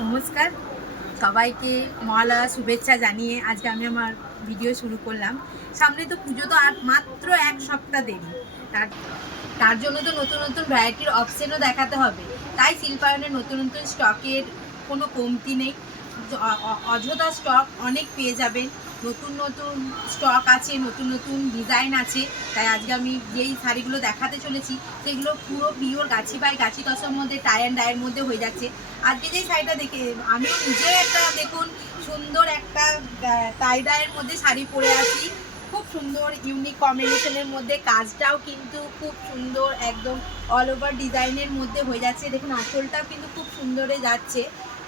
নমস্কার, সবাইকে মহালয়া শুভেচ্ছা জানিয়ে আজকে আমি আমার ভিডিও শুরু করলাম। সামনে তো পুজো, তো আর মাত্র এক সপ্তাহ দেরি। তার তার জন্য তো নতুন নতুন ভ্যারাইটির অপশনও দেখাতে হবে। তাই শিল্পায়নের নতুন নতুন স্টকের কোনো কমতি নেই। অযথা স্টক অনেক পেয়ে যাবেন। নতুন নতুন স্টক আছে, নতুন নতুন ডিজাইন আছে। তাই আজকে আমি যেই শাড়িগুলো দেখাতে চলেছি সেগুলো পুরো পিওর গাছি বাই গাছি তসর মধ্যে টাই অ্যান্ড ডাইয়ের মধ্যে হয়ে যাচ্ছে। আজকে যেই শাড়িটা দেখে আমিও নিজেও একটা দেখুন সুন্দর একটা টাই ডাইয়ের মধ্যে শাড়ি পরে আছি। খুব সুন্দর ইউনিক কম্বিনেশনের মধ্যে, কাজটাও কিন্তু খুব সুন্দর, একদম অল ওভার ডিজাইনের মধ্যে হয়ে যাচ্ছে। দেখুন আঁচলটাও কিন্তু খুব সুন্দরে যাচ্ছে,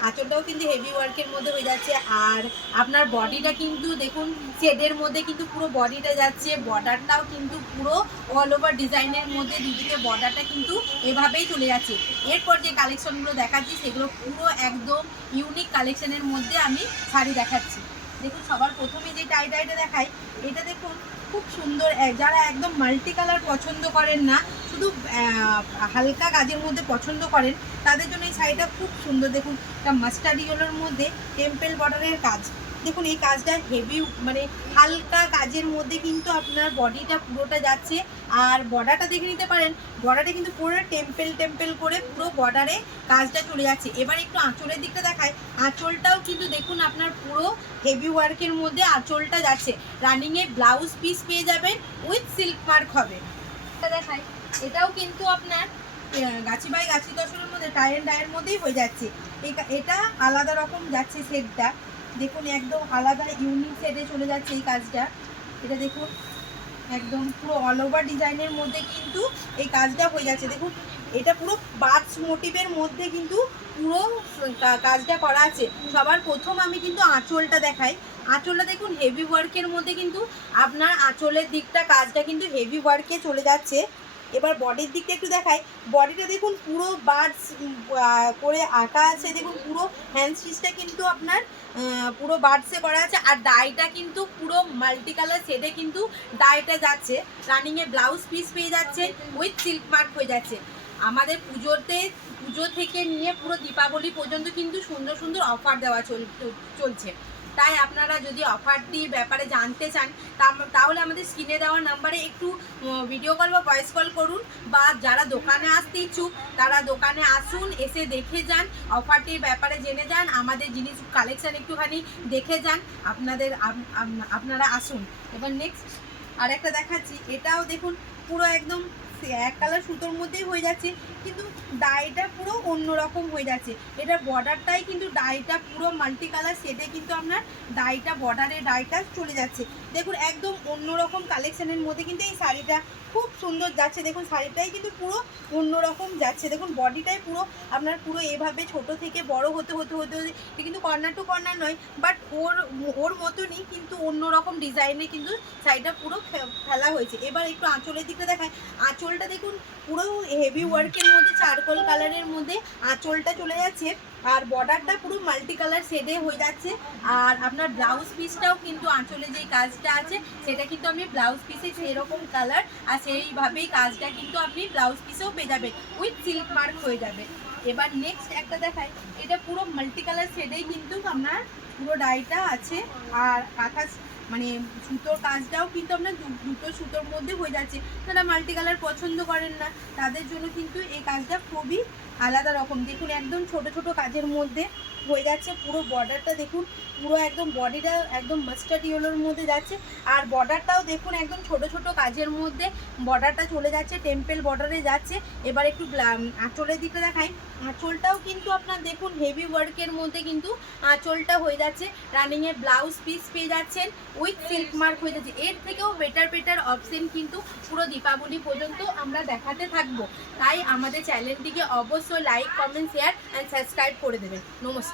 আঁচলটাও কিন্তু হেভি ওয়ার্কের মধ্যে হয়ে যাচ্ছে। আর আপনার বডিটা কিন্তু দেখুন শেডের মধ্যে কিন্তু পুরো বডিটা যাচ্ছে, বর্ডারটাও কিন্তু পুরো অল ওভার ডিজাইনের মধ্যে দুদিকে বর্ডারটা কিন্তু এভাবেই চলে যাচ্ছে। এরপর যে কালেকশনগুলো দেখাচ্ছি সেগুলো পুরো একদম ইউনিক কালেকশনের মধ্যে আমি শাড়ি দেখাচ্ছি। দেখুন সবার প্রথমে যে টাই ডাইটা দেখাই, এটা দেখুন খুব সুন্দর। যারা একদম মাল্টি কালার পছন্দ করেন না, শুধু হালকা কাজের মধ্যে পছন্দ করেন, তাদের জন্য এই শাড়িটা খুব সুন্দর। দেখুন একটা মাস্টার্ড ইয়েলোর মধ্যে টেম্পল বর্ডারের কাজ। দেখুন এই কাজটা হেভি, মানে হালকা কাজের মধ্যে কিন্তু আপনার বডিটা পুরোটা যাচ্ছে। আর বর্ডারটা দেখে নিতে পারেন, বর্ডারে কিন্তু পুরো টেম্পল টেম্পল করে পুরো বর্ডারে কাজটা চলে যাচ্ছে। এবার একটু আঁচলের দিকটা দেখায়। আঁচলটাও কিন্তু দেখুন আপনার পুরো হেভি ওয়ার্কের মধ্যে আঁচলটা যাচ্ছে। রানিংয়ে ব্লাউজ পিস পেয়ে যাবেন, উইথ সিল্ক মার্ক হবে। এটা দেখায়, এটাও কিন্তু আপনার গাছি বাই গাছি তসরের মধ্যে টাই অ্যান্ড ডাইয়ের মধ্যেই হয়ে যাচ্ছে। এটা আলাদা রকম যাচ্ছে সেটটা, দেখুন একদম আলাদা ইউনিক সেটে চলে যাচ্ছে এই কাজটা। এটা দেখুন একদম পুরো অল ওভার ডিজাইনের মধ্যে কিন্তু এই কাজটা হয়ে যাচ্ছে। দেখুন এটা পুরো বার্ডস মোটিভের মধ্যে কিন্তু পুরো কাজটা করা আছে। সবার প্রথম আমি কিন্তু আঁচলটা দেখাই। আঁচলটা দেখুন হেভি ওয়ার্কের মধ্যে কিন্তু আপনার আঁচলের দিকটা কাজটা কিন্তু হেভি ওয়ার্কে চলে যাচ্ছে। এবার বডির দিকটা একটু দেখাই। বডিটা দেখুন পুরো বার্ডস করে আঁকা আছে। দেখুন পুরো হ্যান্ড স্টিচটা কিন্তু আপনার পুরো বার্ডসে করা আছে। আর ডাইটা কিন্তু পুরো মাল্টি কালার শেডে কিন্তু ডাইটা যাচ্ছে। রানিংয়ে ব্লাউজ পিস পেয়ে যাচ্ছে, উইথ সিল্ক মার্ক হয়ে যাচ্ছে। আমাদের পুজো থেকে নিয়ে পুরো দীপাবলি পর্যন্ত কিন্তু সুন্দর সুন্দর অফার দেওয়া চলছে। তাই আপনারা যদি অফারটির ব্যাপারে জানতে চান, তাহলে আমাদের স্ক্রিনে দেওয়া নাম্বারে একটু ভিডিও কল বা ভয়েস কল করুন। বা যারা দোকানে আসতে ইচ্ছুক তারা দোকানে আসুন, এসে দেখে যান, অফারটির ব্যাপারে জেনে যান, আমাদের জিনিস কালেকশান একটুখানি দেখে যান। আপনারা আসুন। এবার নেক্সট আর একটা দেখাচ্ছি। এটাও দেখুন পুরো একদম এক কালার সুতোর মধ্যেই হয়ে যাচ্ছে, কিন্তু ডাইটা পুরো অন্যরকম হয়ে যাচ্ছে। এটা বর্ডারটাই কিন্তু ডাইটা পুরো মাল্টি কালার সেটে কিন্তু আপনার ডাইটা বর্ডারে ডাইটা চলে যাচ্ছে। দেখুন একদম অন্যরকম কালেকশনের মধ্যে কিন্তু এই শাড়িটা খুব সুন্দর যাচ্ছে। দেখুন শাড়িটাই কিন্তু পুরো অন্যরকম যাচ্ছে। দেখুন বডিটাই পুরো আপনার পুরো এভাবে ছোট থেকে বড় হতে হতে হতে হতে, কিন্তু কর্নার টু কর্নার নয়, বাট ওর মতনই কিন্তু অন্যরকম ডিজাইনে কিন্তু শাড়িটা পুরো ফেলা হয়েছে। এবার একটু আঁচলের দিকটা দেখায়। আঁচলটা দেখুন পুরো হেভি ওয়ার্কের মধ্যে চারকোল কালারের মধ্যে আঁচলটা চলে যাচ্ছে। আর বর্ডারটা পুরো মাল্টি কালার শেডে হয়ে যাচ্ছে। আর আপনার ব্লাউজ পিসটাও কিন্তু আঁচলে যেই কাজটা আছে সেটা কিন্তু আপনি ব্লাউজ পিসে সেরকম কালার আর সেইভাবেই কাজটা কিন্তু আপনি ব্লাউজ পিসেও পেয়ে যাবেন, উইথ সিল্ক মার্ক হয়ে যাবে। এবার নেক্সট একটা দেখাই। এটা পুরো মাল্টি কালার শেডেই কিন্তু আপনার পুরো ডাইটা আছে। আর কাঁথা মানে সুতোর কাজটাও কিন্তু আপনার দুটো সুতোর মধ্যে হয়ে যাচ্ছে। যারা মাল্টি কালার পছন্দ করেন না তাদের জন্য কিন্তু এই কাজটা খুবই আলাদা রকম। দেখুন একদম ছোট ছোট কাজের মধ্যে হয়ে যাচ্ছে। পুরো বর্ডারটা দেখুন পুরো একদম বডিটা একদম মাস্টার্ড ইয়েলোর মধ্যে যাচ্ছে। আর বর্ডারটাও দেখুন একদম ছোট ছোট কাজের মধ্যে বর্ডারটা চলে যাচ্ছে, টেম্পল বর্ডারে যাচ্ছে। এবার একটু আঁচলের দিকটা দেখাই। আঁচলটাও কিন্তু আপনার দেখুন হেভি ওয়ার্কের মধ্যে কিন্তু আঁচলটা হয়ে যাচ্ছে। রানিংয়ে ব্লাউজ পিস পেয়ে যাচ্ছেন, উইথ সিল্ক মার্ক হয়ে যাচ্ছে। এর থেকেও বেটার অপশন কিন্তু পুরো দীপাবলি পর্যন্ত আমরা দেখাতে থাকবো। তাই আমাদের চ্যানেলটিকে অবশ্যই like, comment, share and subscribe করে দেবেন। নমস্কার।